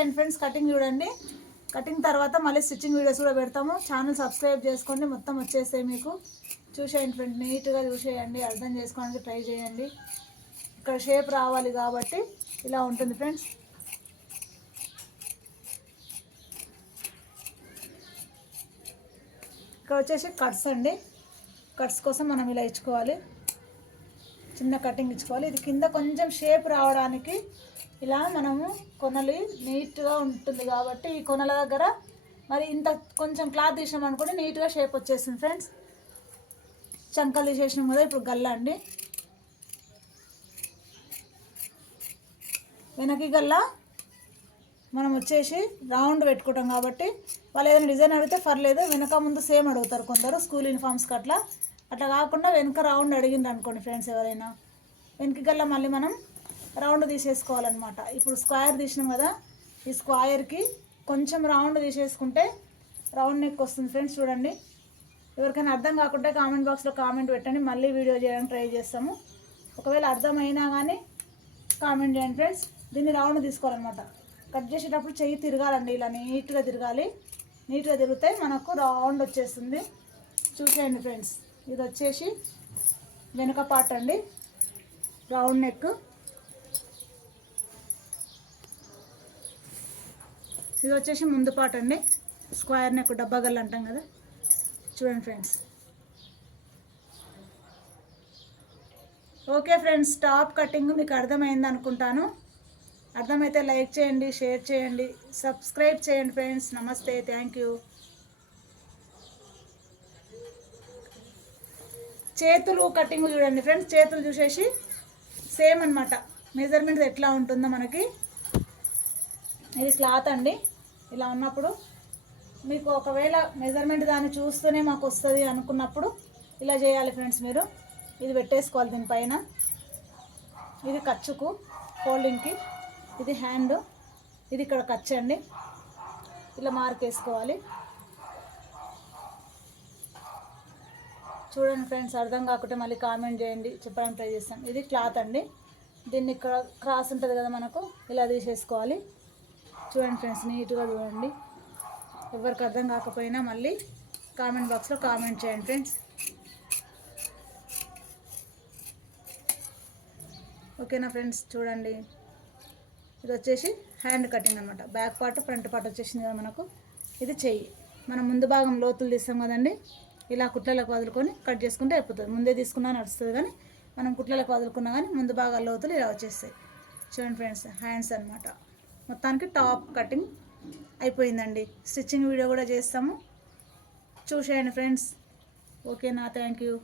And friends cutting చూడండి. Cutting తర్వాత మళ్ళీ స్టిచ్చింగ్ వీడియోస్ కూడా పెడతాము. ఛానల్ సబ్స్క్రైబ్ చేసుకోండి. మొత్తం వచ్చేస్తాయి మీకు. చూసేయండి ఫ్రెండ్ నీట్గా చూసేయండి. అర్థం చేసుకోవడానికి ట్రై చేయండి. ఇక్కడ షేప్ రావాలి కాబట్టి ఇలా ఉంటుంది ఫ్రెండ్స్. ఇక్కడ వచ్చేసి కట్స్ అండి. కట్స్ కోసం మనం ఇలా ఇచ్చుకోవాలి. చిన్న కటింగ్ ఇచ్చుకోవాలి. ఇది కింద కొంచెం షేప్ రావడానికి ఇలా మనము కొనలు. నీట్గా ఉంటుంది కాబట్టి ఈ కొనల దగ్గర మరి ఇంత కొంచెం క్లాత్ తీసినాం అనుకోండి నీట్గా షేప్ వచ్చేస్తుంది ఫ్రెండ్స్. చంకలు తీసేసినాం కదా ఇప్పుడు గల్ల అండి. వెనక్కి గల్ల మనం వచ్చేసి రౌండ్ పెట్టుకుంటాం కాబట్టి వాళ్ళు ఏదైనా డిజైన్ అడిగితే పర్లేదు. వెనక ముందు సేమ్ అడుగుతారు కొందరు స్కూల్ యూనిఫామ్స్కి అట్లా. అట్లా కాకుండా వెనుక రౌండ్ అడిగింది అనుకోండి ఫ్రెండ్స్ ఎవరైనా. వెనక్కి మళ్ళీ మనం రౌండ్ తీసేసుకోవాలన్నమాట. ఇప్పుడు స్క్వేర్ తీసినాం కదా ఈ స్క్వేర్కి కొంచెం రౌండ్ తీసేసుకుంటే రౌండ్ నెక్ వస్తుంది ఫ్రెండ్స్ చూడండి. ఎవరికైనా అర్థం కాకుంటే కామెంట్ బాక్స్లో కామెంట్ పెట్టండి మళ్ళీ వీడియో చేయడానికి ట్రై చేస్తాము. ఒకవేళ అర్థమైనా కానీ కామెంట్ చేయండి ఫ్రెండ్స్. దీన్ని రౌండ్ తీసుకోవాలన్నమాట. కట్ చేసేటప్పుడు చెయ్యి తిరగాలండి ఇలా నీట్గా తిరగాలి. నీట్గా తిరిగితే మనకు రౌండ్ వచ్చేస్తుంది. చూసేయండి ఫ్రెండ్స్. ఇది వచ్చేసి వెనుక పార్ట్ అండి. రౌండ్ నెక్ ఇది వచ్చేసి ముందు పార్ట్ అండి. స్క్వేర్ నెక్ డబ్బా గల్ల అంటాం కదా. చూడండి friends okay friends top cutting మీకు అర్థమైంది అనుకుంటాను. అర్థమైతే లైక్ చేయండి షేర్ చేయండి సబ్స్క్రైబ్ చేయండి ఫ్రెండ్స్ నమస్తే థ్యాంక్ యూ చేతులు కటింగ్ చూడండి ఫ్రెండ్స్ చేతులు చూసేసి సేమ్ అన్నమాట. మెజర్మెంట్ ఎట్లా ఉంటుందో మనకి. ఇది క్లాత్ అండి. ఇలా ఉన్నప్పుడు మీకు ఒకవేళ మెజర్మెంట్ దాన్ని చూస్తూనే మాకు వస్తుంది అనుకున్నప్పుడు ఇలా చేయాలి ఫ్రెండ్స్ మీరు. ఇది పెట్టేసుకోవాలి దీనిపైన. ఇది ఖర్చుకు ఫోల్డింగ్కి ఇది హ్యాండ్ ఇది ఇక్కడ ఖర్చు అండి. ఇలా మార్క్ వేసుకోవాలి. చూడండి ఫ్రెండ్స్ అర్థం కాకుంటే మళ్ళీ కామెంట్ చేయండి చెప్పడానికి ట్రై చేస్తాం. ఇది క్లాత్ అండి. దీన్ని ఇక్కడ క్రాస్ ఉంటుంది కదా మనకు ఇలా తీసేసుకోవాలి. చూడండి ఫ్రెండ్స్ నీట్గా చూడండి. ఎవరికి అర్థం కాకపోయినా మళ్ళీ కామెంట్ బాక్స్లో కామెంట్ చేయండి ఫ్రెండ్స్. ఓకేనా ఫ్రెండ్స్ చూడండి. ఇది వచ్చేసి హ్యాండ్ కటింగ్ అనమాట బ్యాక్ పార్ట్ ఫ్రంట్ పార్ట్ వచ్చేసింది కదా మనకు. ఇది చెయ్యి. మనం ముందు భాగం లోతులు తీస్తాం కదండి. ఇలా కుట్లలకు వదులుకొని కట్ చేసుకుంటే అయిపోతుంది. ముందే తీసుకున్నా నడుస్తుంది కానీ మనం కుట్లలకు వదులుకున్నా కానీ ముందు భాగాల లోతులు ఇలా వచ్చేస్తాయి. చూడండి ఫ్రెండ్స్ హ్యాండ్స్ అనమాట మొత్తానికి టాప్ కటింగ్ అయిపోయిందండి. స్టిచ్చింగ్ వీడియో కూడా చేస్తాము. చూసేయండి ఫ్రెండ్స్. ఓకేనా థ్యాంక్ యూ.